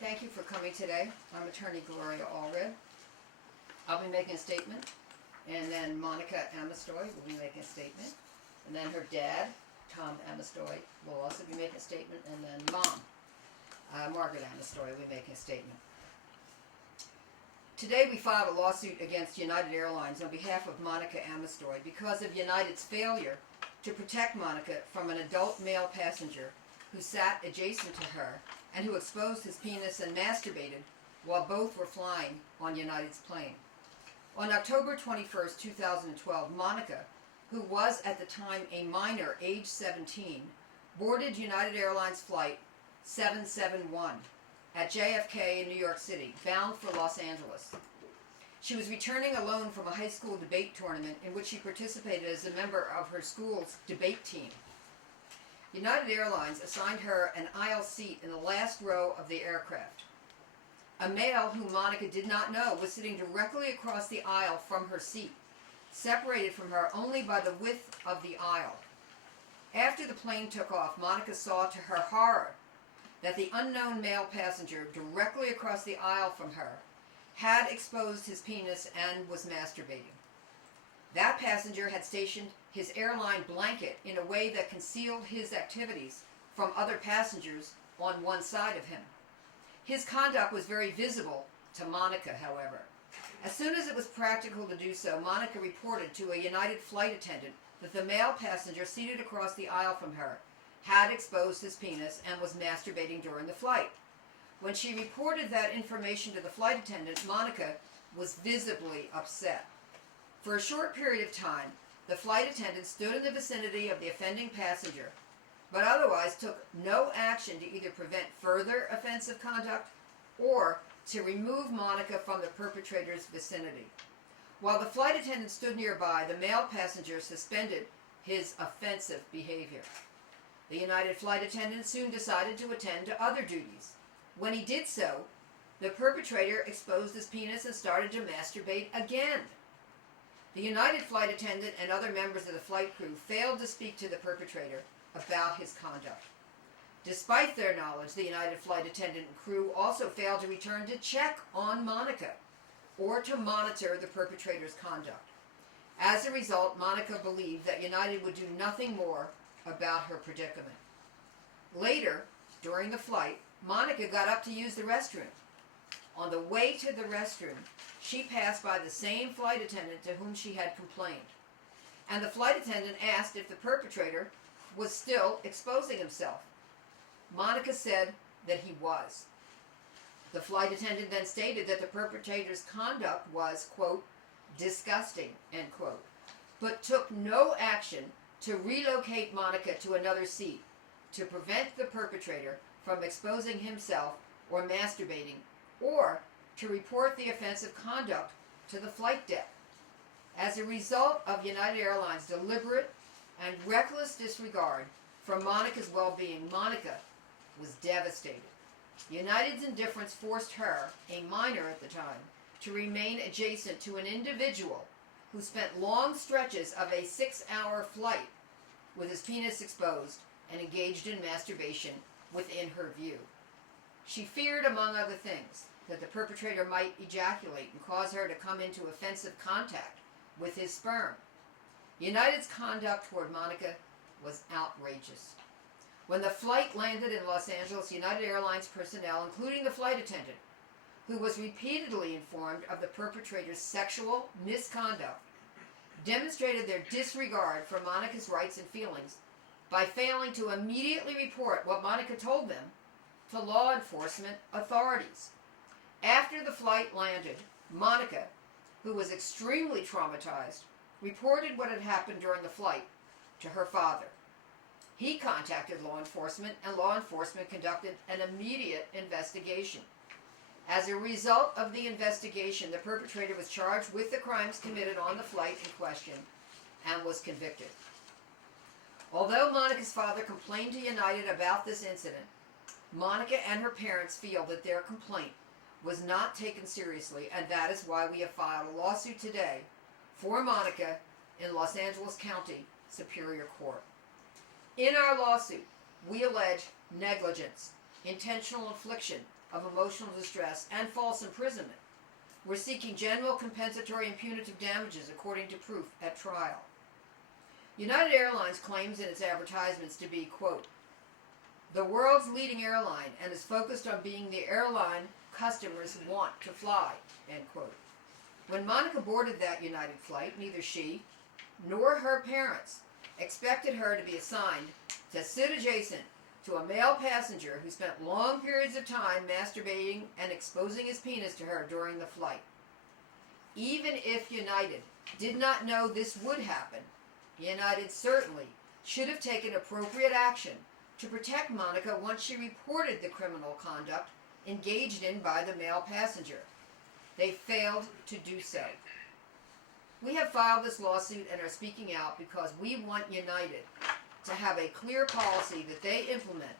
Thank you for coming today. I'm attorney Gloria Allred. I'll be making a statement, and then Monica Amestoy will be making a statement, and then her dad, Tom Amestoy, will also be making a statement, and then Mom, Margaret Amestoy, will be making a statement. Today we filed a lawsuit against United Airlines on behalf of Monica Amestoy because of United's failure to protect Monica from an adult male passenger who sat adjacent to her and who exposed his penis and masturbated while both were flying on United's plane. On October 21st, 2012, Monica, who was at the time a minor, age 17, boarded United Airlines flight 771 at JFK in New York City, bound for Los Angeles. She was returning alone from a high school debate tournament in which she participated as a member of her school's debate team. United Airlines assigned her an aisle seat in the last row of the aircraft. A male whom Monica did not know was sitting directly across the aisle from her seat, separated from her only by the width of the aisle. After the plane took off, Monica saw to her horror that the unknown male passenger directly across the aisle from her had exposed his penis and was masturbating. That passenger had stationed his airline blanket in a way that concealed his activities from other passengers on one side of him. His conduct was very visible to Monica, however. As soon as it was practical to do so, Monica reported to a United flight attendant that the male passenger seated across the aisle from her had exposed his penis and was masturbating during the flight. When she reported that information to the flight attendant, Monica was visibly upset. For a short period of time, the flight attendant stood in the vicinity of the offending passenger, but otherwise took no action to either prevent further offensive conduct or to remove Monica from the perpetrator's vicinity. While the flight attendant stood nearby, the male passenger suspended his offensive behavior. The United flight attendant soon decided to attend to other duties. When he did so, the perpetrator exposed his penis and started to masturbate again. The United flight attendant and other members of the flight crew failed to speak to the perpetrator about his conduct. Despite their knowledge, the United flight attendant and crew also failed to return to check on Monica or to monitor the perpetrator's conduct. As a result, Monica believed that United would do nothing more about her predicament. Later, during the flight, Monica got up to use the restroom. On the way to the restroom, she passed by the same flight attendant to whom she had complained, and the flight attendant asked if the perpetrator was still exposing himself. Monica said that he was. The flight attendant then stated that the perpetrator's conduct was, quote, disgusting, end quote, but took no action to relocate Monica to another seat to prevent the perpetrator from exposing himself or masturbating, or to report the offensive conduct to the flight deck. As a result of United Airlines' deliberate and reckless disregard for Monica's well-being, Monica was devastated. United's indifference forced her, a minor at the time, to remain adjacent to an individual who spent long stretches of a 6-hour flight with his penis exposed and engaged in masturbation within her view. She feared, among other things, that the perpetrator might ejaculate and cause her to come into offensive contact with his sperm. United's conduct toward Monica was outrageous. When the flight landed in Los Angeles, United Airlines personnel, including the flight attendant, who was repeatedly informed of the perpetrator's sexual misconduct, demonstrated their disregard for Monica's rights and feelings by failing to immediately report what Monica told them to law enforcement authorities. After the flight landed, Monica, who was extremely traumatized, reported what had happened during the flight to her father. He contacted law enforcement, and law enforcement conducted an immediate investigation. As a result of the investigation, the perpetrator was charged with the crimes committed on the flight in question and was convicted. Although Monica's father complained to United about this incident, Monica and her parents feel that their complaint was not taken seriously, and that is why we have filed a lawsuit today for Monica in Los Angeles County Superior Court. In our lawsuit, we allege negligence intentional infliction of emotional distress, and false imprisonment. We're seeking general compensatory and punitive damages according to proof at trial. United Airlines claims in its advertisements to be, quote, the world's leading airline and is focused on being the airline customers want to fly, end quote. When Monica boarded that United flight, neither she nor her parents expected her to be assigned to sit adjacent to a male passenger who spent long periods of time masturbating and exposing his penis to her during the flight. Even if United did not know this would happen, United certainly should have taken appropriate action to protect Monica once she reported the criminal conduct engaged in by the male passenger. They failed to do so. We have filed this lawsuit and are speaking out because we want United to have a clear policy that they implement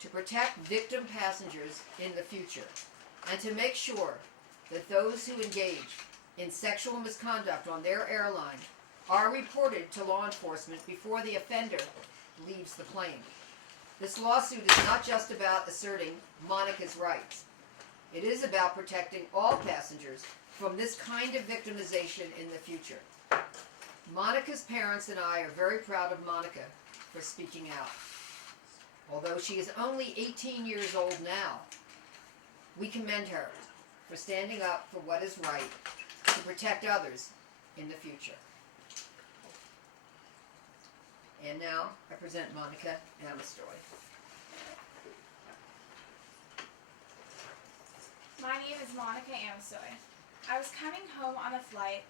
to protect victim passengers in the future, and to make sure that those who engage in sexual misconduct on their airline are reported to law enforcement before the offender leaves the plane. This lawsuit is not just about asserting Monica's rights. It is about protecting all passengers from this kind of victimization in the future. Monica's parents and I are very proud of Monica for speaking out. Although she is only 18 years old now, we commend her for standing up for what is right to protect others in the future. And now I present Monica Amestoy. My name is Monica Amestoy. I was coming home on a flight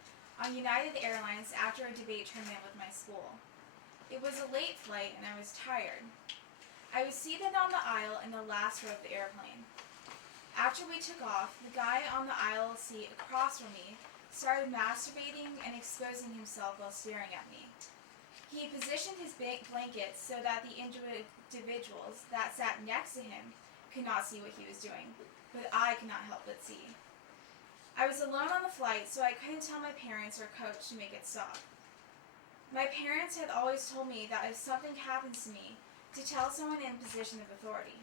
on United Airlines after a debate tournament with my school. It was a late flight and I was tired. I was seated on the aisle in the last row of the airplane. After we took off, the guy on the aisle seat across from me started masturbating and exposing himself while staring at me. He positioned his blanket so that the individuals that sat next to him could not see what he was doing, but I could not help but see. I was alone on the flight, so I couldn't tell my parents or coach to make it stop. My parents had always told me that if something happens to me, to tell someone in a position of authority.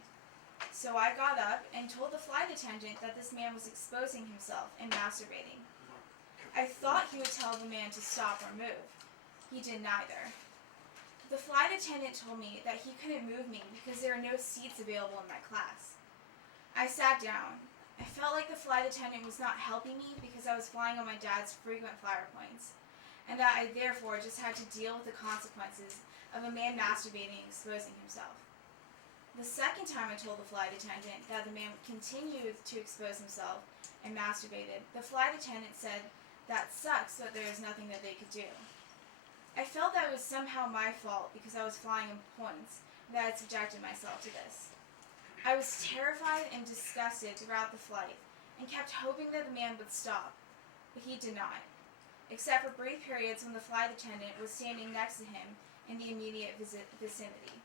So I got up and told the flight attendant that this man was exposing himself and masturbating. I thought he would tell the man to stop or move. He did neither. The flight attendant told me that he couldn't move me because there are no seats available in my class. I sat down. I felt like the flight attendant was not helping me because I was flying on my dad's frequent flyer points, and that I therefore just had to deal with the consequences of a man masturbating and exposing himself. The second time I told the flight attendant that the man continued to expose himself and masturbated, the flight attendant said, "That sucks, but there is nothing that they could do." I felt that it was somehow my fault because I was flying in points and that I had subjected myself to this. I was terrified and disgusted throughout the flight and kept hoping that the man would stop, but he did not, except for brief periods when the flight attendant was standing next to him in the immediate vicinity.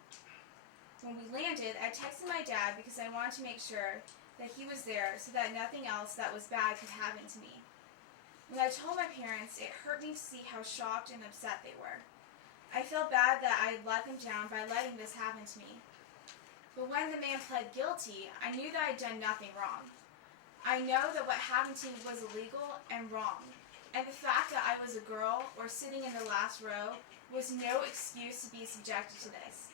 When we landed, I texted my dad because I wanted to make sure that he was there so that nothing else that was bad could happen to me. When I told my parents, it hurt me to see how shocked and upset they were. I felt bad that I had let them down by letting this happen to me. But when the man pled guilty, I knew that I had done nothing wrong. I know that what happened to me was illegal and wrong, and the fact that I was a girl or sitting in the last row was no excuse to be subjected to this.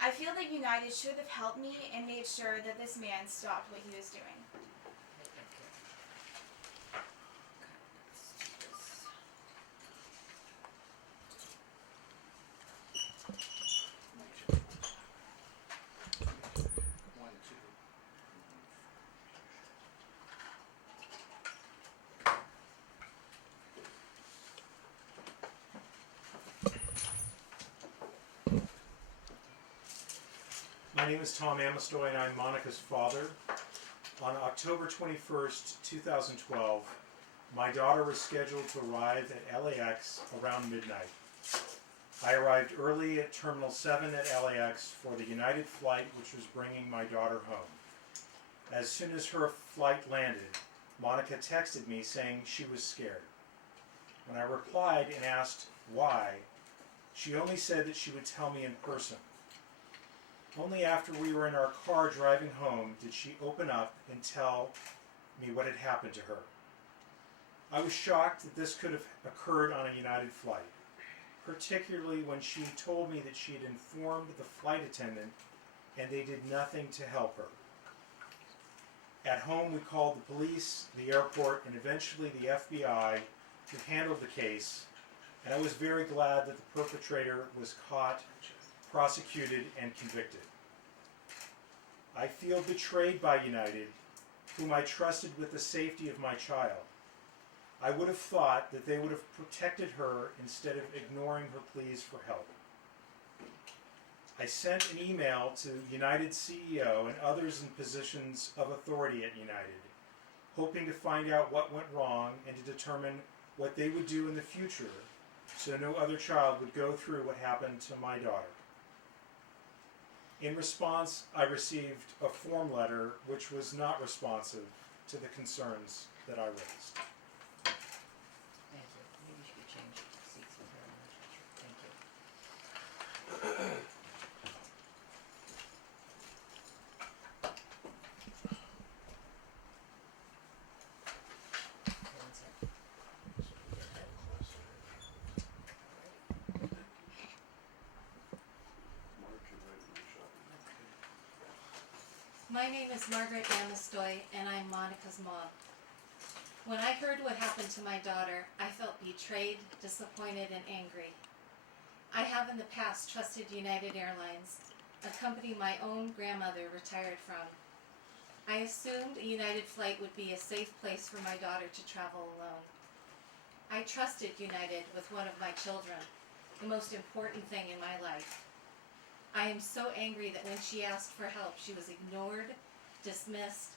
I feel that United should have helped me and made sure that this man stopped what he was doing. My name is Tom Amestoy and I'm Monica's father. On October 21st, 2012, my daughter was scheduled to arrive at LAX around midnight. I arrived early at Terminal 7 at LAX for the United flight which was bringing my daughter home. As soon as her flight landed, Monica texted me saying she was scared. When I replied and asked why, she only said that she would tell me in person. Only after we were in our car driving home did she open up and tell me what had happened to her. I was shocked that this could have occurred on a United flight, particularly when she told me that she had informed the flight attendant and they did nothing to help her. At home, we called the police, the airport, and eventually the FBI, who handled the case, and I was very glad that the perpetrator was caught, prosecuted, and convicted. I feel betrayed by United, whom I trusted with the safety of my child. I would have thought that they would have protected her instead of ignoring her pleas for help. I sent an email to United's CEO and others in positions of authority at United, hoping to find out what went wrong and to determine what they would do in the future so no other child would go through what happened to my daughter. In response, I received a form letter which was not responsive to the concerns that I raised. Thank you. Maybe you should change seats with her in the future. Thank you. One second. My name is Margaret Amestoy, and I'm Monica's mom. When I heard what happened to my daughter, I felt betrayed, disappointed, and angry. I have in the past trusted United Airlines, a company my own grandmother retired from. I assumed a United flight would be a safe place for my daughter to travel alone. I trusted United with one of my children, the most important thing in my life. I am so angry that when she asked for help, she was ignored, dismissed,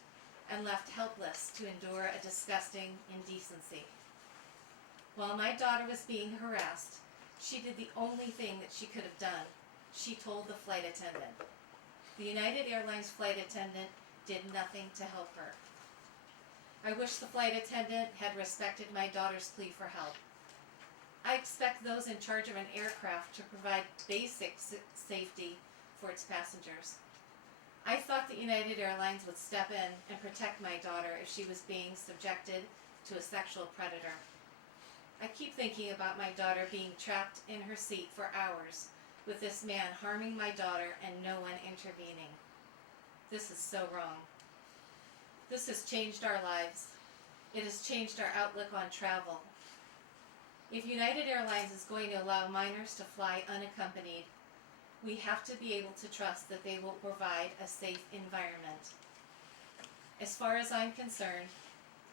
and left helpless to endure a disgusting indecency. While my daughter was being harassed, she did the only thing that she could have done. She told the flight attendant. The United Airlines flight attendant did nothing to help her. I wish the flight attendant had respected my daughter's plea for help. I expect those in charge of an aircraft to provide basic safety for its passengers. I thought that United Airlines would step in and protect my daughter if she was being subjected to a sexual predator. I keep thinking about my daughter being trapped in her seat for hours with this man harming my daughter and no one intervening. This is so wrong. This has changed our lives. It has changed our outlook on travel. If United Airlines is going to allow minors to fly unaccompanied, we have to be able to trust that they will provide a safe environment. As far as I'm concerned,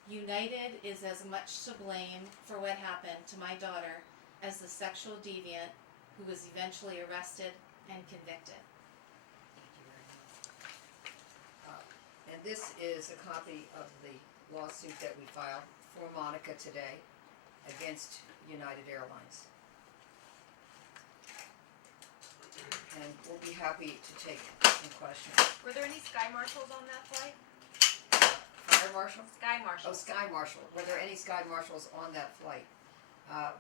United is as much to blame for what happened to my daughter as the sexual deviant who was eventually arrested and convicted. Thank you very much. And this is a copy of the lawsuit that we filed for Monica today against United Airlines. And we'll be happy to take some questions. Were there any sky marshals on that flight? Fire marshal? Sky Oh, marshals. sky marshal. Were there any sky marshals on that flight?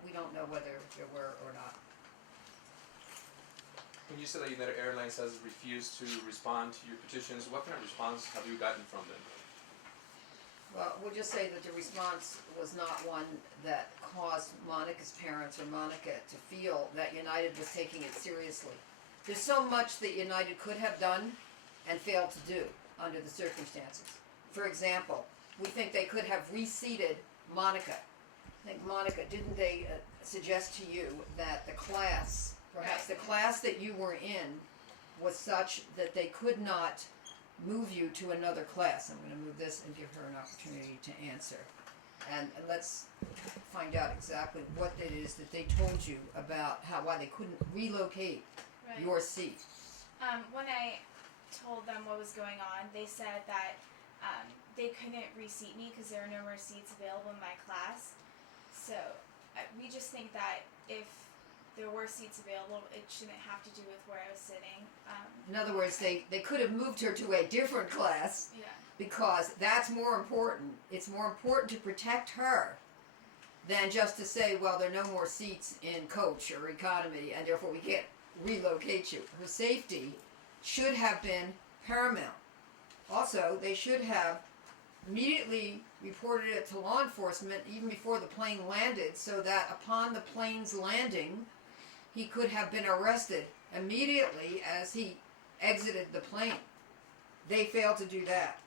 We don't know whether there were or not. When you said that United Airlines has refused to respond to your petitions, what kind of response have you gotten from them? Well, we'll just say that the response was not one that caused Monica's parents or Monica to feel that United was taking it seriously. There's so much that United could have done and failed to do under the circumstances. For example, we think they could have reseated Monica. I think, Monica, didn't they suggest to you that the class, perhaps the class that you were in, was such that they could not move you to another class? I'm going to move this and give her an opportunity to answer. And let's find out exactly what it is that they told you about why they couldn't relocate your seat. When I told them what was going on, they said that they couldn't reseat me because there are no more seats available in my class. So we just think that if there were seats available, it shouldn't have to do with where I was sitting. In other words, they could have moved her to a different class Yeah. because that's more important. It's more important to protect her than just to say, well, there are no more seats in coach or economy and therefore we can't relocate you. Her safety should have been paramount. Also, they should have immediately reported it to law enforcement even before the plane landed, so that upon the plane's landing, he could have been arrested immediately as he exited the plane. They failed to do that.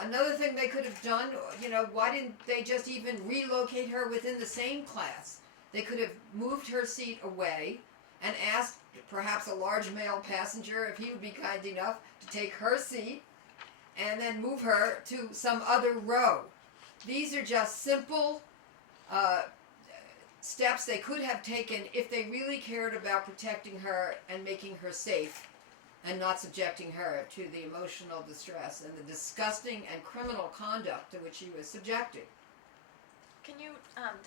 Another thing they could have done, why didn't they just even relocate her within the same class? They could have moved her seat away and asked perhaps a large male passenger if he would be kind enough to take her seat and then move her to some other row. These are just simple steps they could have taken if they really cared about protecting her and making her safe and not subjecting her to the emotional distress and the disgusting and criminal conduct to which she was subjected. Can you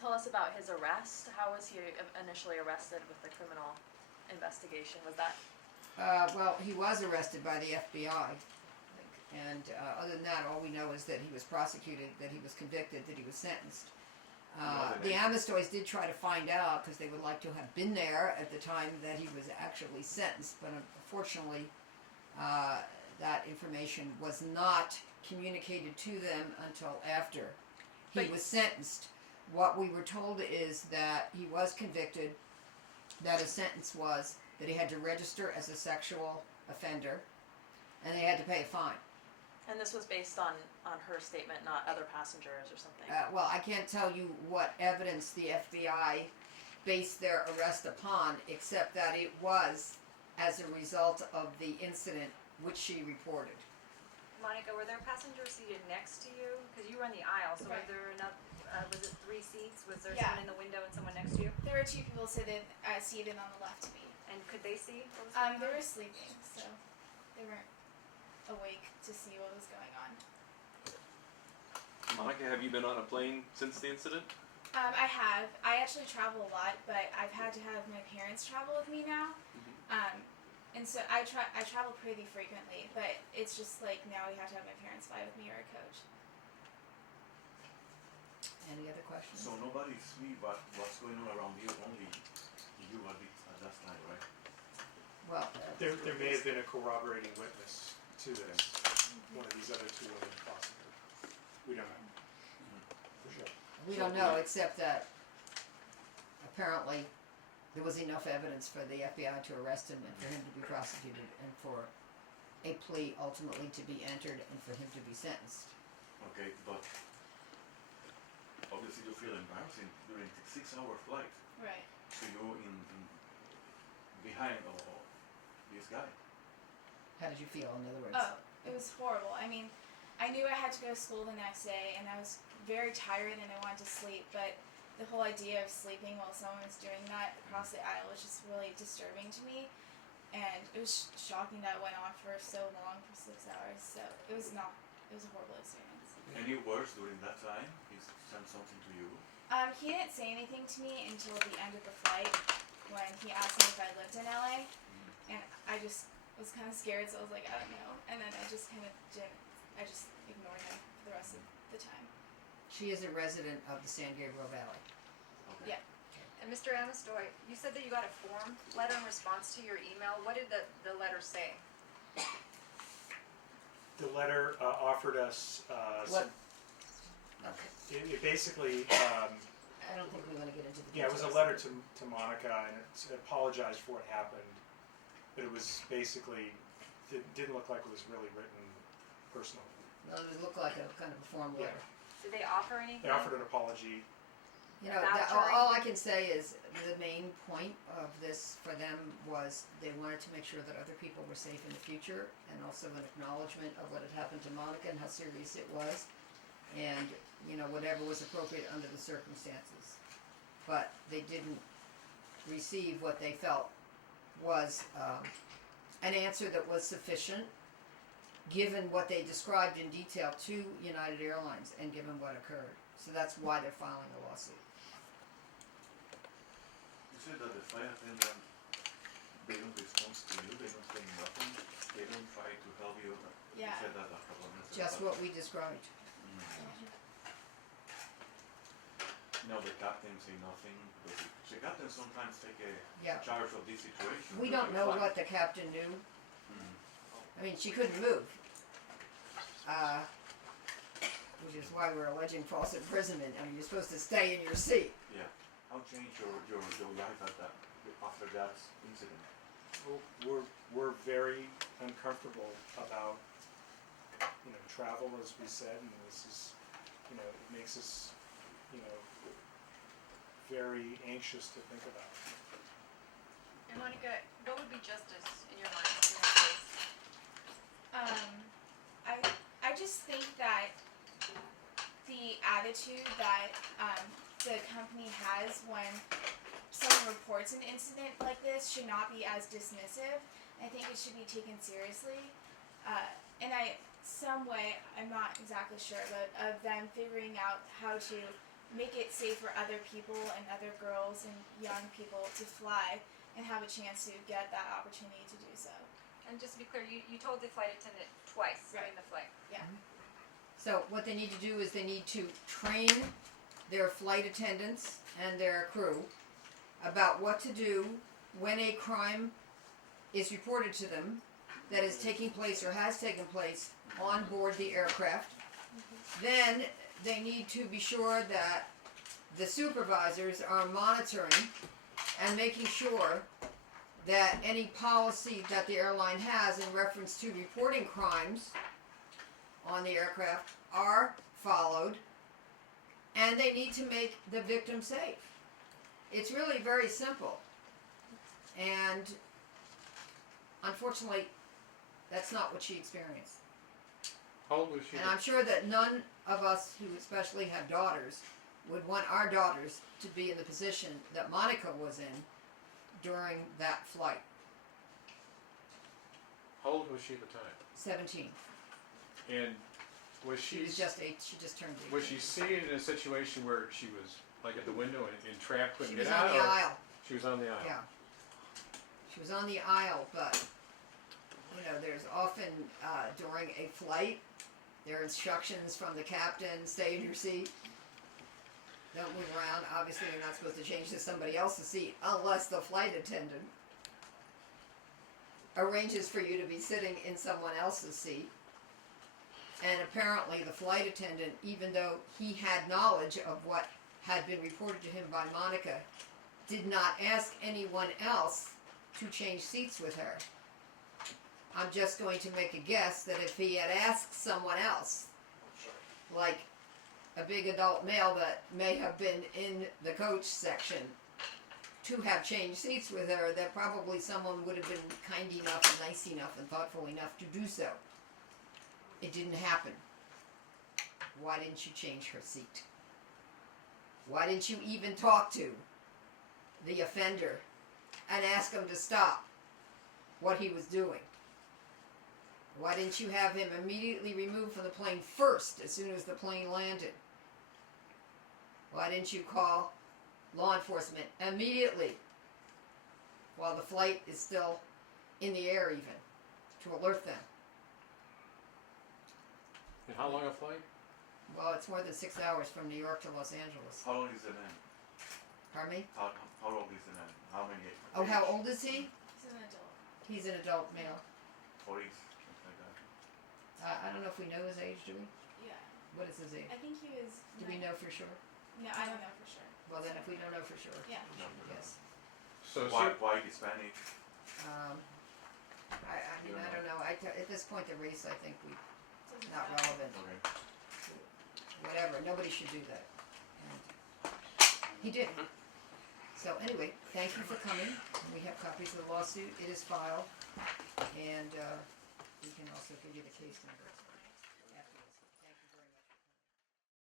tell us about his arrest? How was he initially arrested with the criminal investigation? Was that? Well, he was arrested by the FBI. And other than that, all we know is that he was prosecuted, that he was convicted, that he was sentenced. The Amestoys did try to find out because they would like to have been there at the time that he was actually sentenced, but unfortunately that information was not communicated to them until after he was sentenced. What we were told is that he was convicted, that his sentence was that he had to register as a sexual offender, and they had to pay a fine. And this was based on her statement, not other passengers or something? Well, I can't tell you what evidence the FBI based their arrest upon, except that it was as a result of the incident which she reported. Monica, were there passengers seated next to you? Because you were in the aisle, so Right. were there enough, was it 3 seats? Was there Yeah. someone in the window and someone next to you? There were 2 people seated on the left of me. And could they see what was going They on? were sleeping, so they weren't awake to see what was going on. Monica, have you been on a plane since the incident? I have. I actually travel a lot, but I've had to have my parents travel with me now. And so I travel pretty frequently, but it's just like now we have to have my parents fly with me or a coach. Any other questions? So nobody see what's going on around you, only you at that time, right? Well, There may have been a corroborating witness to this. One of these other 2 women possibly. We don't know. For sure. we don't know, except that apparently there was enough evidence for the FBI to arrest him and for him to be prosecuted and for a plea ultimately to be entered and for him to be sentenced. Okay, but obviously you feel embarrassing during the 6-hour flight. Right. So you're in behind this guy. How did you feel, in other words? Oh, it was horrible. I mean, I knew I had to go to school the next day, and I was very tired and I wanted to sleep, but the whole idea of sleeping while someone was doing that across the aisle was just really disturbing to me, and it was shocking that it went on for so long, for 6 hours, so it was a horrible experience. Any words during that time? He sent something to you? He didn't say anything to me until the end of the flight, when he asked me if I lived in LA, and I just was kind of scared, so I was like, I don't know, and then I just ignored him for the rest of the time. She is a resident of the San Gabriel Valley. Okay. Yeah. And Mr. Amestoy, you said that you got a form letter in response to your email. What did the letter say? The letter offered us What? Okay. it basically I don't think we want to get into the yeah, it details. was a letter to Monica, and it apologized for what happened, but it was basically didn't look like it was really written personally. Well, it looked like a kind of a form Yeah. letter. Did they offer anything? They offered an apology. You know, Voucher all I anything? can say is the main point of this for them was they wanted to make sure that other people were safe in the future, and also an acknowledgement of what had happened to Monica and how serious it was, and whatever was appropriate under the circumstances. But they didn't receive what they felt was an answer that was sufficient, given what they described in detail to United Airlines and given what occurred. So that's why they're filing a lawsuit. You said that the flight attendant, they don't respond to you, they don't say nothing, they don't try to help you. Yeah. You said that a couple of minutes Just ago. what we described. No, the captain say nothing, but the captain sometimes take Yeah. charge of this situation. We during don't the know flight. what the captain knew. I mean, she couldn't move. Which is why we're alleging false imprisonment. I mean, you're supposed to stay in your seat. Yeah. How changed your life at that after that incident? Well, we're very uncomfortable about, travel, as we said, and this is, it makes us, very anxious to think about. And Monica, what would be justice in your mind in this case? I just think that the attitude that the company has when someone reports an incident like this should not be as dismissive. I think it should be taken seriously. And some way, I'm not exactly sure, but of them figuring out how to make it safe for other people and other girls and young people to fly and have a chance to get that opportunity to do so. And just to be clear, you told the flight attendant twice during the flight. Yeah. So what they need to do is they need to train their flight attendants and their crew about what to do when a crime is reported to them that is taking place or has taken place on board the aircraft. Then they need to be sure that the supervisors are monitoring and making sure that any policy that the airline has in reference to reporting crimes on the aircraft are followed, and they need to make the victim safe. It's really very simple, and unfortunately that's not what she experienced. How old was she? And I'm sure that none of us who especially have daughters would want our daughters to be in the position that Monica was in during that flight. How old was she at the time? 17. And was She was just 8. She just turned 18. was she seen in a situation where she was like at the window and trapped, couldn't She get was out? on the or- aisle. She was on the aisle. Yeah. She was on the aisle, but there's often during a flight, there are instructions from the captain: stay in your seat, don't move around. Obviously, you're not supposed to change to somebody else's seat unless the flight attendant arranges for you to be sitting in someone else's seat. And apparently the flight attendant, even though he had knowledge of what had been reported to him by Monica, did not ask anyone else to change seats with her. I'm just going to make a guess that if he had asked someone else, like a big adult male that may have been in the coach section, to have changed seats with her, that probably someone would have been kind enough and nice enough and thoughtful enough to do so. It didn't happen. Why didn't you change her seat? Why didn't you even talk to the offender and ask him to stop what he was doing? Why didn't you have him immediately removed from the plane first, as soon as the plane landed? Why didn't you call law enforcement immediately while the flight is still in the air even, to alert them? And how long a flight? Well, it's more than 6 hours from New York to Los Angeles. How old is the man? Pardon me? How old is the man? How many? Oh, how old is he? He's an adult. He's an adult male. 40s, something like that. I don't know if we know his age, do we? Yeah. What is his age? I think he was. Do we know for sure? No, I don't know for sure. Well, then if we don't know for sure, Yeah. No. yes. So Why Hispanic? I don't know. At this point, the race, I think Doesn't not matter. relevant. Okay. Whatever. Nobody should do that. And he did. So anyway, thank you for coming. We have copies of the lawsuit. It is filed, and we can also give you the case number.